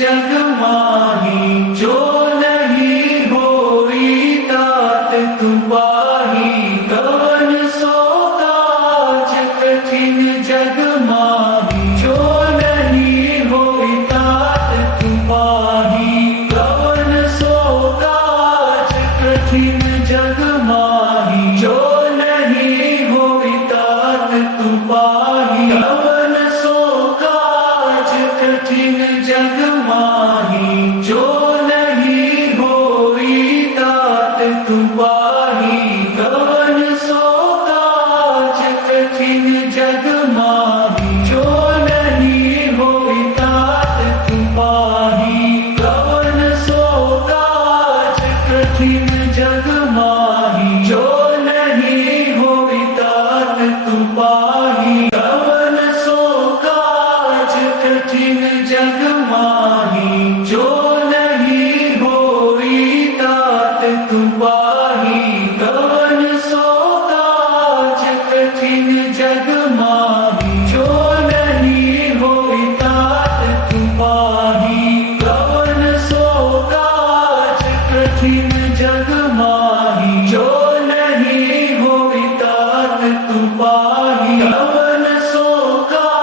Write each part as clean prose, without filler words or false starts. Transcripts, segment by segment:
जग माही जो नहीं होई तात तू पाही कवन सो काज कठिन जग माही जो नहीं होई तात तू पाही कवन सो काज कठिन जग माही जो नहीं होई तात तू पाही कवन सो काज कठिन जग माही जो नहीं होई तात तू पाही कवन सो काज कठिन जग माही जो नहीं होई तात तू पाही कवन सो काज कठिन जग माही जो नहीं होई तात तू पाही कवन सो काज कठिन जग माही जो नहीं होई तात तू पाही कवन सो काज कठिन जग माही जो नहीं होई तात तू पाही कवन सो काज कठिन जग माही जो नहीं होई तात तू पाही कवन सो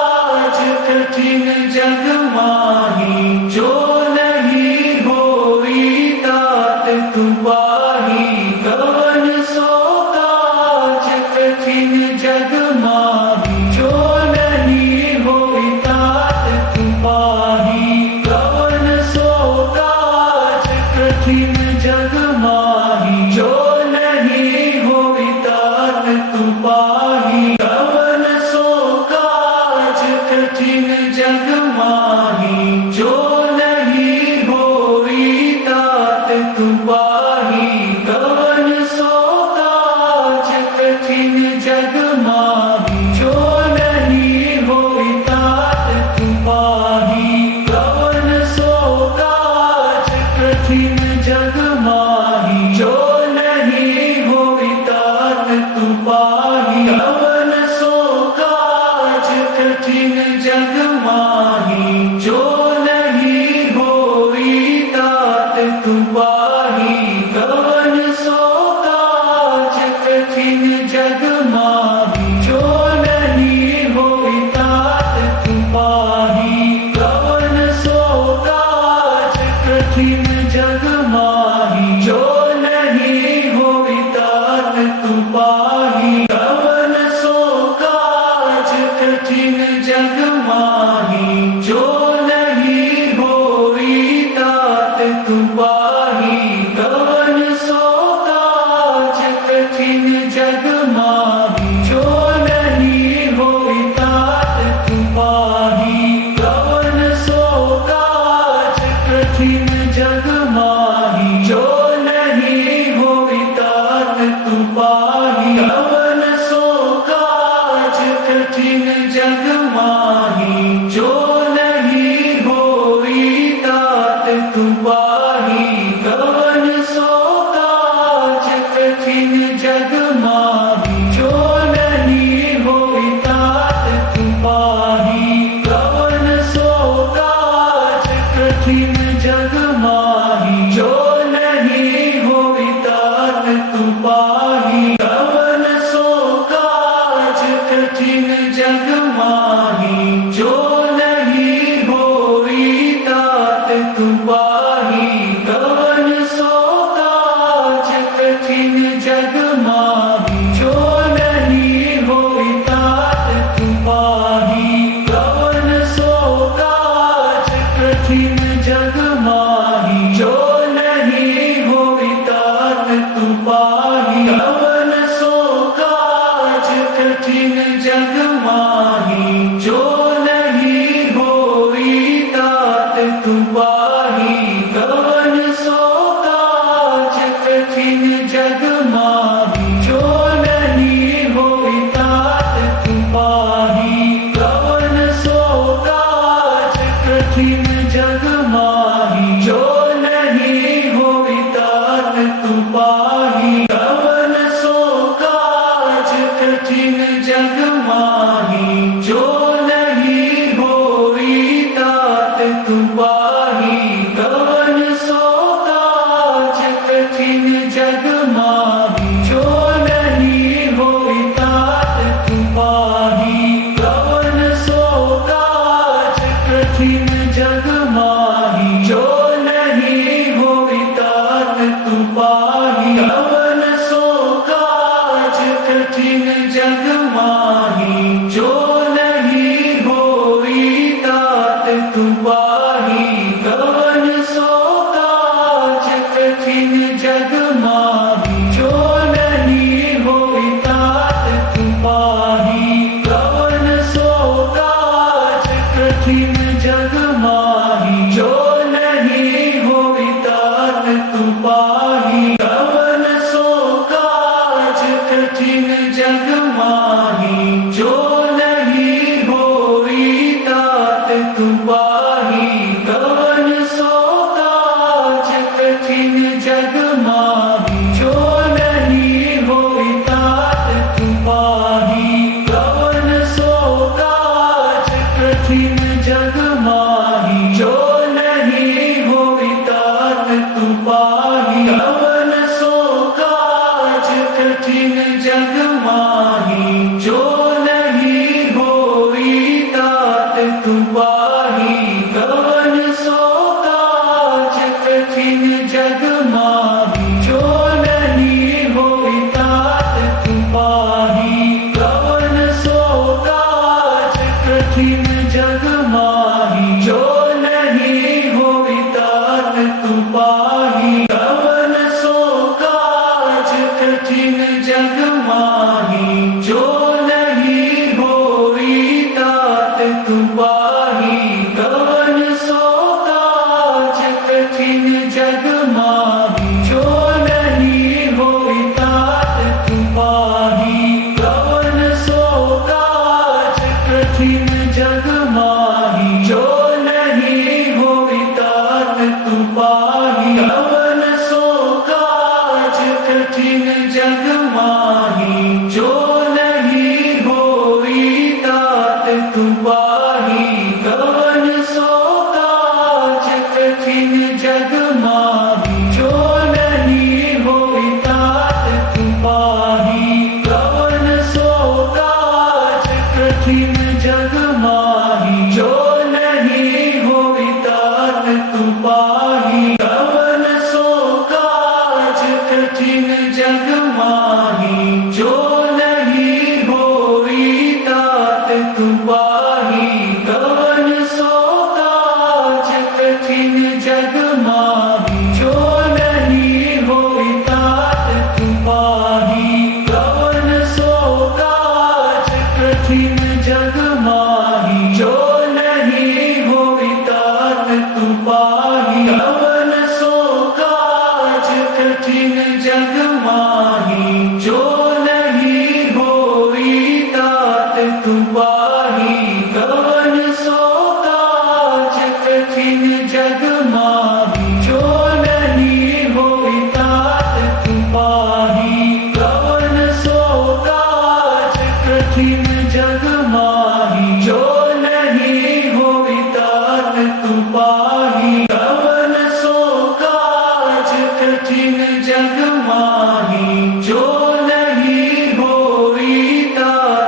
काज कठिन जग माही जो नहीं होई तात तू पाही कवन सो काज कठिन जग माही जो नहीं होई तात तू पाही कवन सो काज कठिन जग माही जो नहीं होई तात तू पाही कवन सो काज कठिन जग माही जो नहीं होई तात तू पाही कवन सो काज कठिन जग माही जो नहीं होई तात तू पाही कवन सो काज कठिन जग माही जो नहीं होई तात तू पाही कवन सो काज कठिन जग माही जो नहीं होई तात तू पाही कवन सो काज कठिन जग माही जो नहीं होई तात तू पाही कवन सो काज कठिन जग माही जो नहीं होई तात तू पाही कवन सो काज कठिन जग माही जो नहीं होई तात तू पाही कवन सो काज कठिन जग माही जो नहीं होई तात तू पाही कवन सो काज कठिन जग माही जो नहीं होई तात तू पाही कवन सो काज कठिन जग माही जो नहीं होई तात तू पाही कवन सो काज कठिन जग माही जो नहीं होई तात तू पाही कवन सो काज कठिन जग माही जो नहीं होई तात तू पाही कवन सो काज कठिन जग माही जो नहीं होई तात तू पाही कवन सो काज कठिन जग माही जो नहीं होई तात तू पाही कवन सो काज कठिन जग माही जो नहीं होई तात तू पाही कवन सो काज कठिन जग माही जो नहीं होई तात तू पाही कवन सो काज कठिन जग माही जो नहीं होई तात तू पाही कवन सो काज कठिन जग माही जो नहीं होई तात तू पाही कवन सो काज कठिन जग माही जो नहीं होई तात तू पाही जग माही जो नहीं होई तात तू पाही कवन सो काज कठिन जग माही जो नहीं होई तात तू पाही कवन सो काज कठिन जग माही जो नहीं होई तात तू पाही कवन सो काज कठिन जग माही जो नहीं होई तात तू पाही कवन सो काज कठिन जग माही जो नहीं होई तात तू पाही कवन सो काज कठिन जग माही जो नहीं होई तात तू पाही कवन सो काज कठिन जग माही जो नहीं होई तात तू पाही कवन सो काज कठिन जग माही जो नहीं होई तात तू पाही कवन सो काज कठिन जग माही जो नहीं होई तात तू पाही कवन सो काज कठिन जग माही जो नहीं होई तात तू पाही कवन सो काज कठिन जग माही जो नहीं होई तात तू पाही कवन सो काज कठिन जग माही जो नहीं होई तात तू पाही कवन सो काज कठिन जग माही जो नहीं होई तात तू पाही कवन सो काज कठिन जग माही जो नहीं होई तात तू पाही कवन सो काज कठिन जग माही जो नहीं होई तात तू पाही कवन सो काज कठिन जग माही जो नहीं होई तात तू पाही कवन सो काज कठिन जग माही जो नहीं होई तात तू पाही कवन सो काज कठिन जग माही जो नहीं होई तात तू पाही कवन सो काज कठिन जग माही जो नहीं होई तात तू पाही कवन सो काज कठिन जग माही जो नहीं होई तात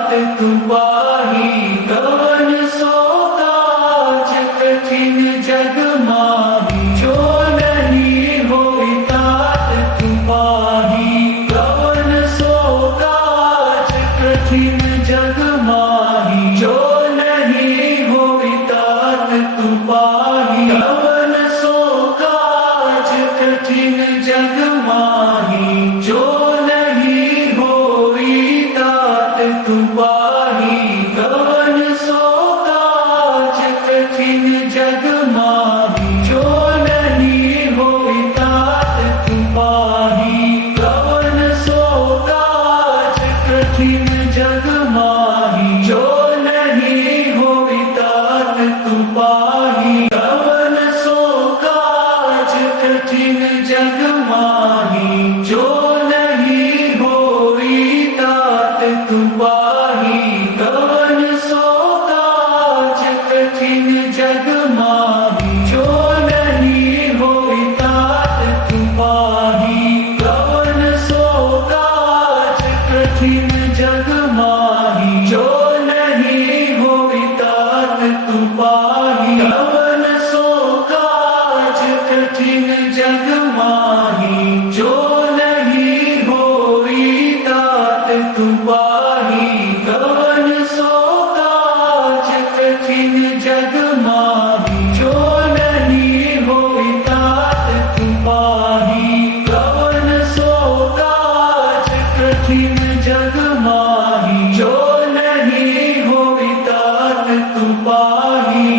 तू पाही कवन सो काज कठिन जग माही जो नहीं होई तात तू पाही कवन सो काज कठिन जग माही जो नहीं होई तात तू पाही कवन सो काज कठिन जग माही जो नहीं होई तात तू पाही कवन सो काज कठिन जग माही जो नहीं होई तात तू पाही कवन सो काज कठिन जग माही जो नहीं होई तात तू पाही कवन सो काज कठिन जग माही जो नहीं होई तात तू पाही कवन सो काज कठिन जग माही जो नहीं होई तात तू पाही कवन सो काज कठिन जग माही जो नहीं होई तात तू पाही कवन सो काज कठिन जग माही जो नहीं होई तात तू पाही कवन सो काज कठिन जग माही जो नहीं होई तात तू पाही कवन सो काज कठिन जग माही जो नहीं होई तात तू पाही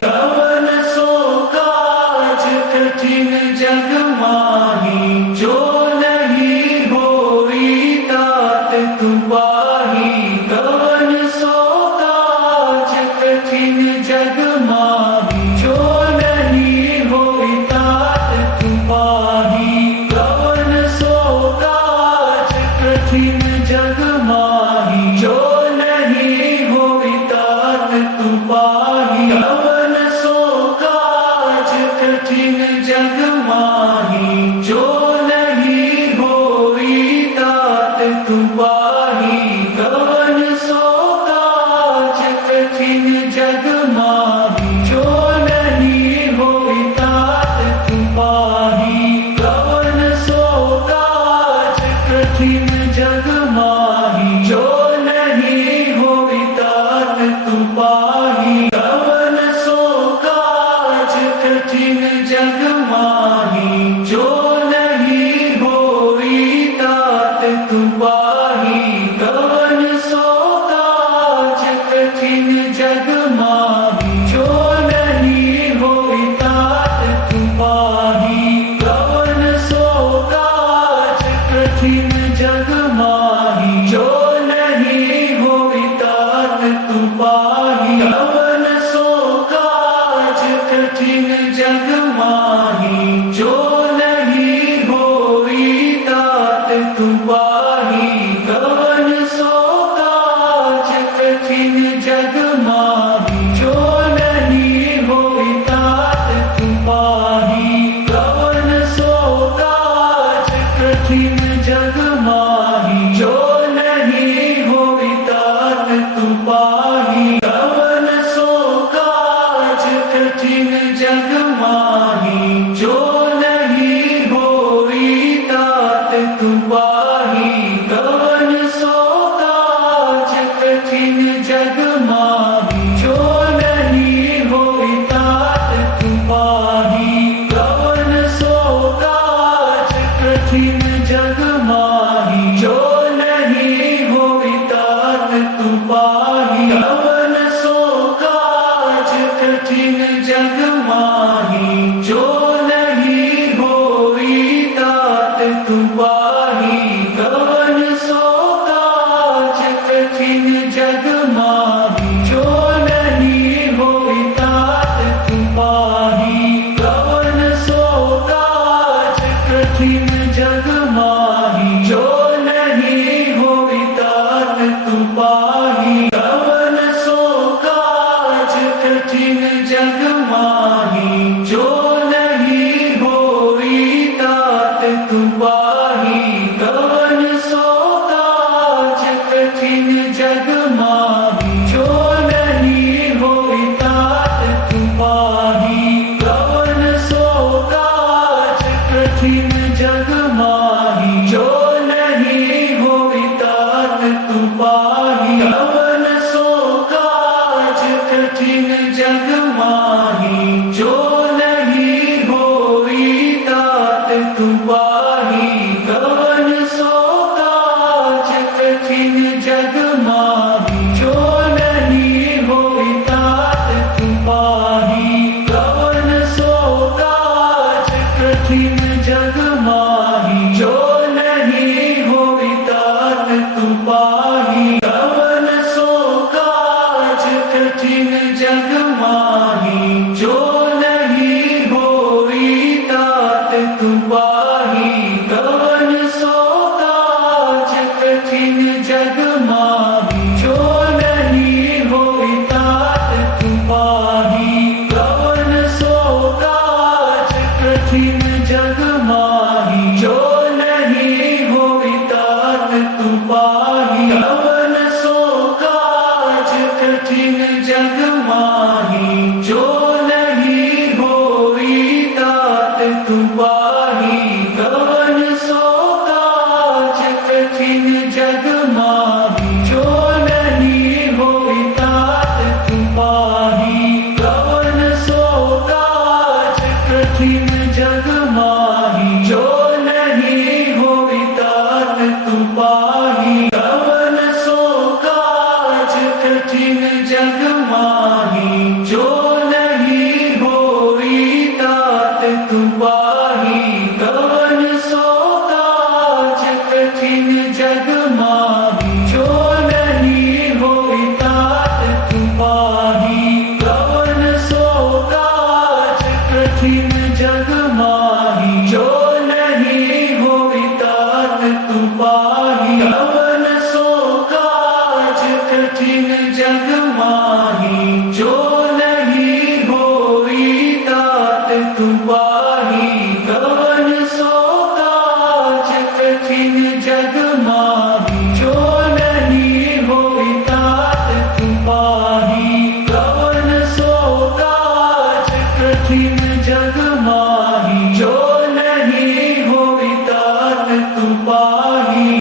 कठिन जग माही जो नहीं होई तात तू पाही कवन सो काज कठिन जग माही जो नहीं होई तात तू पाही कवन सो काज कठिन जग माही जो नहीं होई तात तू पाही कवन सो काज कठिन जग माही जो नहीं होई तात तू पाही कवन सो काज कठिन जग माही जो नहीं होई तात तू पाही कवन सो काज कठिन जग माही जो नहीं होई तात तू पाही कवन सो काज कठिन जग माही जो नहीं होई तात तू पाही कवन सो काज कठिन जग माही जो नहीं होई तात तू पाही कवन सो काज कठिन जग माही जो नहीं होई तात तू पाही कवन सो काज कठिन जग माही जो नहीं होई तात तू पाही कवन सो काज कठिन जग माही जो नहीं होई तात तू पाही कवन सो काज कठिन जग माही जो नहीं होई तात तू पाही कवन सो काज कठिन जग माही जो